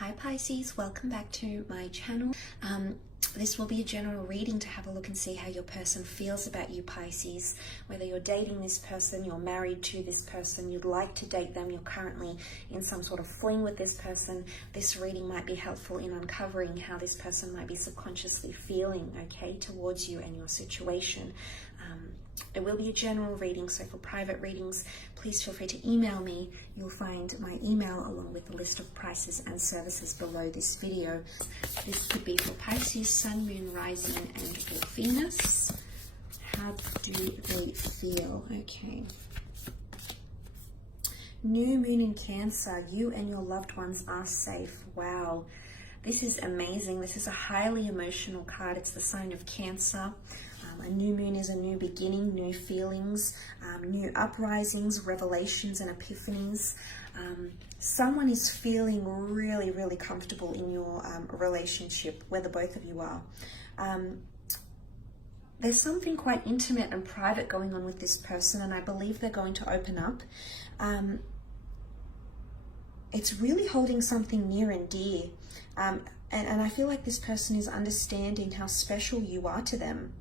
Hi Pisces, welcome back to my channel. This will be a general reading to have a look and see how your person feels about you, Pisces. Whether you're dating this person, you're married to this person, you'd like to date them, you're currently in some sort of fling with this person, this reading might be helpful in uncovering how this person might be subconsciously feeling, okay, towards you and your situation. It will be a general reading, so for private readings, please feel free to email me. You'll find my email along with the list of prices and services below this video. This could be for Pisces, Sun, Moon, Rising, and or Venus. How do they feel? Okay. New Moon in Cancer, you and your loved ones are safe. Wow. This is amazing. This is a highly emotional card. It's the sign of Cancer. A new moon is a new beginning, new feelings, new uprisings, revelations and epiphanies. Someone is feeling really, really comfortable in your relationship, where the both of you are. There's something quite intimate and private going on with this person, and I believe they're going to open up. It's really holding something near and dear. And I feel like this person is understanding how special you are to them.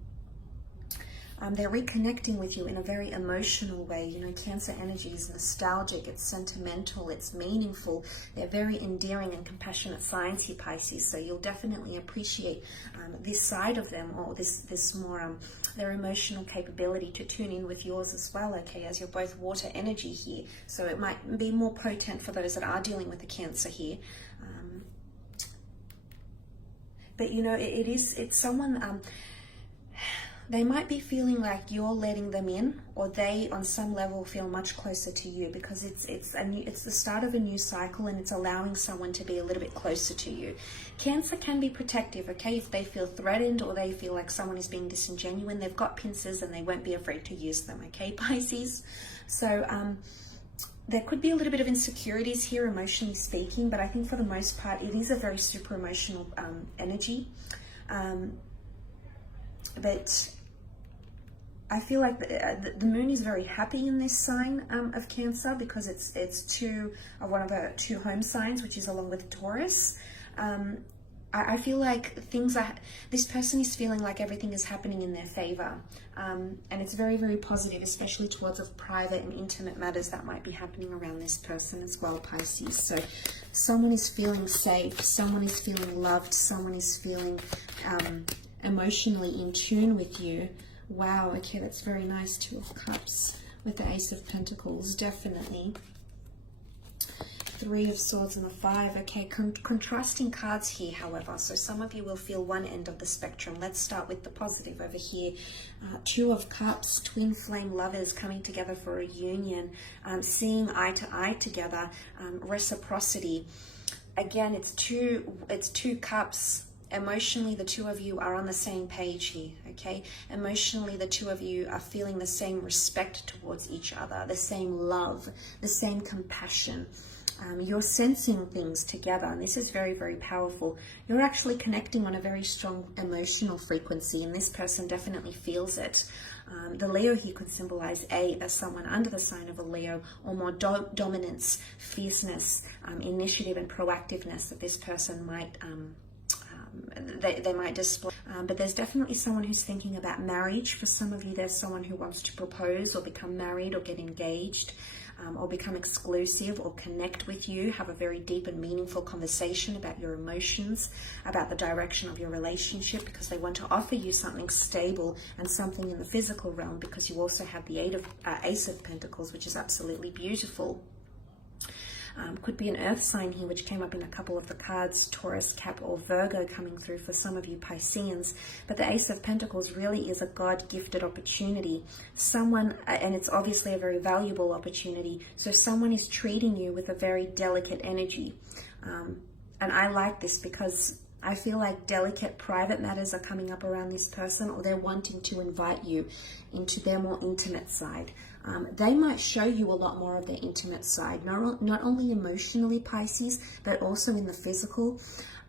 They're reconnecting with you in a very emotional way. You know, Cancer energy is nostalgic, it's sentimental, it's meaningful. They're very endearing and compassionate signs here, Pisces. So you'll definitely appreciate this side of them, or this more, their emotional capability to tune in with yours as well, okay, as you're both water energy here. So it might be more potent for those that are dealing with the Cancer here. But you know, it's someone, they might be feeling like you're letting them in, or they on some level feel much closer to you, because it's the start of a new cycle, and it's allowing someone to be a little bit closer to you. Cancer can be protective, okay, if they feel threatened or they feel like someone is being disingenuous, they've got pincers and they won't be afraid to use them, okay, Pisces? So there could be a little bit of insecurities here, emotionally speaking, but I think for the most part, it is a very super emotional energy. But I feel like the moon is very happy in this sign of Cancer, because it's one of the two home signs, which is along with Taurus. I feel like this person is feeling like everything is happening in their favor. And it's very, very positive, especially towards of private and intimate matters that might be happening around this person as well, Pisces. So someone is feeling safe, someone is feeling loved, someone is feeling emotionally in tune with you. Wow, okay, that's very nice. Two of Cups with the Ace of Pentacles, definitely. Three of Swords and the Five. Okay, contrasting cards here, however. So some of you will feel one end of the spectrum. Let's start with the positive over here. Two of Cups, twin flame lovers coming together for a union, seeing eye to eye together, reciprocity. Again, it's two cups. Emotionally, the two of you are on the same page here, okay? Emotionally, the two of you are feeling the same respect towards each other, the same love, the same compassion. You're sensing things together, and this is very, very powerful. You're actually connecting on a very strong emotional frequency, and this person definitely feels it. The Leo here could symbolize as someone under the sign of a Leo, or more dominance, fierceness, initiative, and proactiveness that this person might they might display. But there's definitely someone who's thinking about marriage. For some of you, there's someone who wants to propose or become married or get engaged, or become exclusive or connect with you, have a very deep and meaningful conversation about your emotions, about the direction of your relationship, because they want to offer you something stable and something in the physical realm, because you also have the Ace of Pentacles, which is absolutely beautiful. Could be an earth sign here, which came up in a couple of the cards, Taurus, Cap, or Virgo coming through for some of you Pisceans. But the Ace of Pentacles really is a God-gifted opportunity. Someone, and it's obviously a very valuable opportunity, so someone is treating you with a very delicate energy. And I like this, because I feel like delicate private matters are coming up around this person, or they're wanting to invite you into their more intimate side. They might show you a lot more of their intimate side, not only emotionally, Pisces, but also in the physical.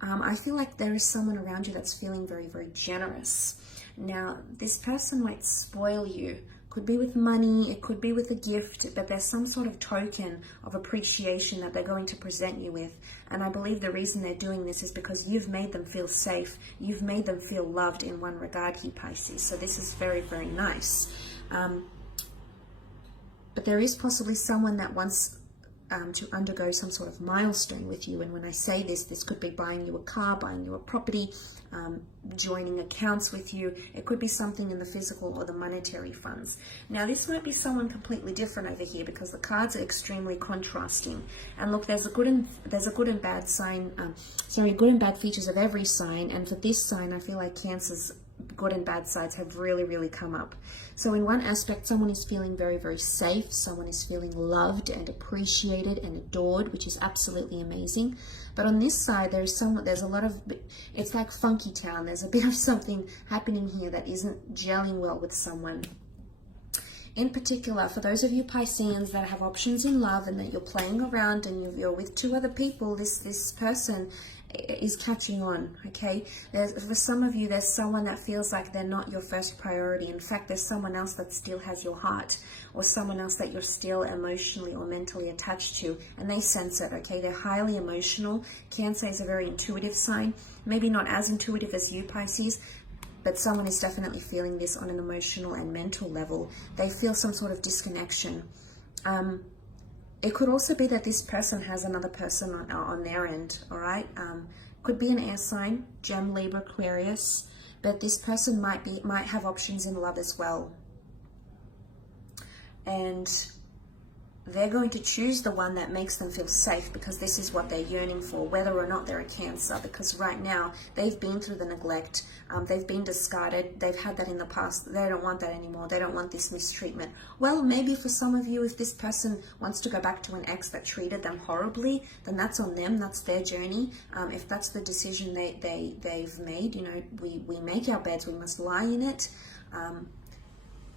I feel like there is someone around you that's feeling very, very generous. Now, this person might spoil you, could be with money, it could be with a gift, but there's some sort of token of appreciation that they're going to present you with. And I believe the reason they're doing this is because you've made them feel safe. You've made them feel loved in one regard here, Pisces. So this is very, very nice. But there is possibly someone that wants to undergo some sort of milestone with you. And when I say this, this could be buying you a car, buying you a property, joining accounts with you. It could be something in the physical or the monetary funds. Now, this might be someone completely different over here because the cards are extremely contrasting. And look, there's a good and bad sign. Good and bad features of every sign. And for this sign, I feel like Cancer's good and bad sides have really, really come up. So in one aspect, someone is feeling very, very safe. Someone is feeling loved and appreciated and adored, which is absolutely amazing. But on this side, there's a lot of, it's like Funky Town. There's a bit of something happening here that isn't gelling well with someone. In particular, for those of you Pisceans that have options in love and that you're playing around and you're with two other people, this person is catching on, okay? For some of you, there's someone that feels like they're not your first priority. In fact, there's someone else that still has your heart, or someone else that you're still emotionally or mentally attached to, and they sense it, okay? They're highly emotional. Cancer is a very intuitive sign, maybe not as intuitive as you, Pisces, but someone is definitely feeling this on an emotional and mental level. They feel some sort of disconnection. It could also be that this person has another person on their end, all right? Could be an air sign, Gem, Libra, Aquarius, but this person might have options in love as well. And they're going to choose the one that makes them feel safe because this is what they're yearning for, whether or not they're a Cancer, because right now they've been through the neglect, they've been discarded, they've had that in the past, they don't want that anymore, they don't want this mistreatment. Well, maybe for some of you, if this person wants to go back to an ex that treated them horribly, then that's on them, that's their journey. If that's the decision they've made, you know, we make our beds, we must lie in it.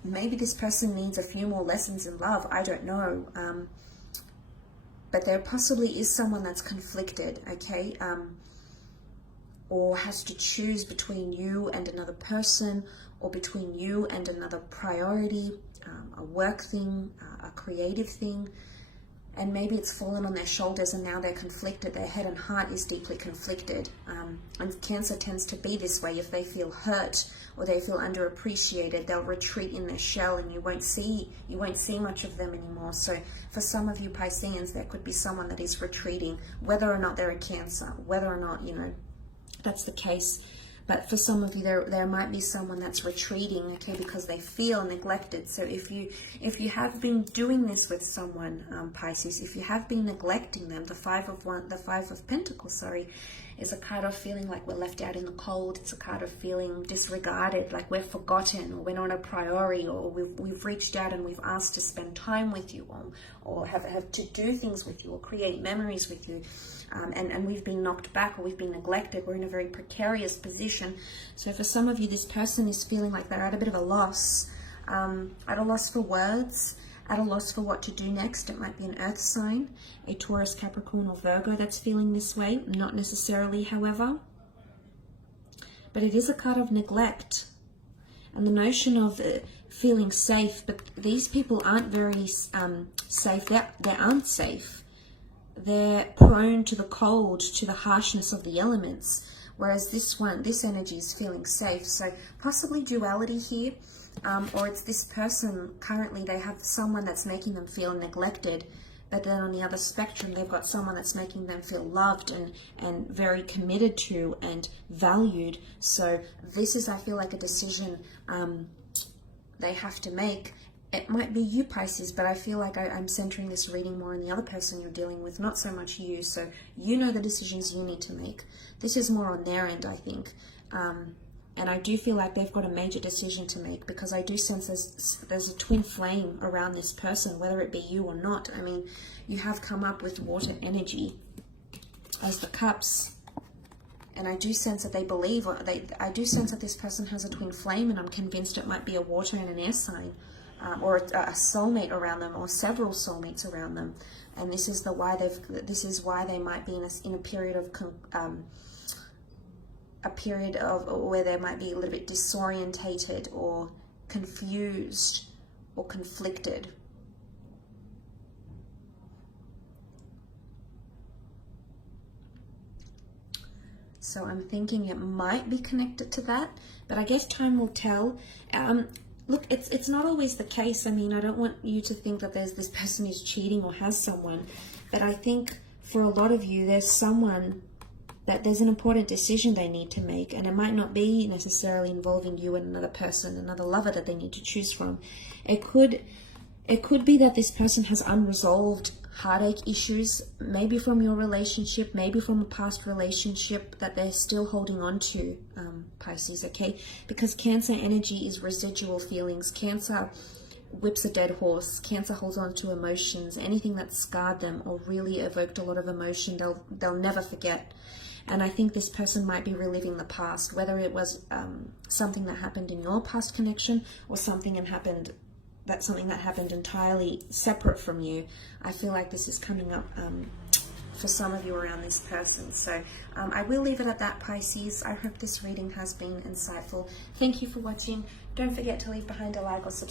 Maybe this person needs a few more lessons in love. I don't know. But there possibly is someone that's conflicted, okay? Or has to choose between you and another person, or between you and another priority, a work thing, a creative thing. And maybe it's fallen on their shoulders and now they're conflicted. Their head and heart is deeply conflicted. And Cancer tends to be this way. If they feel hurt or they feel underappreciated, they'll retreat in their shell and you won't see much of them anymore. So for some of you Pisceans, there could be someone that is retreating, whether or not they're a Cancer, whether or not, you know, that's the case. But for some of you, there might be someone that's retreating, okay, because they feel neglected. So if you have been doing this with someone, Pisces, if you have been neglecting them, the Five of Pentacles, sorry, is a card of feeling like we're left out in the cold. It's a card of feeling disregarded, like we're forgotten, or we're not a priority, or we've reached out and we've asked to spend time with you, or have to do things with you, or create memories with you. And we've been knocked back, or we've been neglected. We're in a very precarious position. So for some of you, this person is feeling like they're at a bit of a loss for words, at a loss for what to do next. It might be an earth sign, a Taurus, Capricorn, or Virgo that's feeling this way. Not necessarily, however. But it is a card of neglect. And the notion of feeling safe, but these people aren't very safe. They aren't safe. They're prone to the cold, to the harshness of the elements, whereas this energy is feeling safe. So possibly duality here, or it's this person currently, they have someone that's making them feel neglected, but then on the other spectrum, they've got someone that's making them feel loved and very committed to and valued. So this is, I feel like, a decision they have to make. It might be you, Pisces, but I feel like I'm centering this reading more on the other person you're dealing with, not so much you. So you know the decisions you need to make. This is more on their end, I think. And I do feel like they've got a major decision to make, because I do sense there's a twin flame around this person, whether it be you or not. I mean, you have come up with water energy as the cups. And I do sense that they believe, I do sense that this person has a twin flame, and I'm convinced it might be a water and an air sign. Or a soulmate around them, or several soulmates around them, and this is why they might be in a period of where they might be a little bit disorientated or confused, or conflicted. So I'm thinking it might be connected to that, but I guess time will tell. Look, it's not always the case. I mean, I don't want you to think that there's this person who's cheating or has someone, but I think for a lot of you, there's someone that there's an important decision they need to make, and it might not be necessarily involving you and another person, another lover that they need to choose from. It could be that this person has unresolved heartache issues, maybe from your relationship, maybe from a past relationship that they're still holding on to, Pisces, okay? Because Cancer energy is residual feelings. Cancer whips a dead horse. Cancer holds on to emotions. Anything that scarred them or really evoked a lot of emotion, they'll never forget. And I think this person might be reliving the past, whether it was something that happened in your past connection or something that happened entirely separate from you. I feel like this is coming up for some of you around this person. So I will leave it at that, Pisces. I hope this reading has been insightful. Thank you for watching. Don't forget to leave behind a like or subscribe.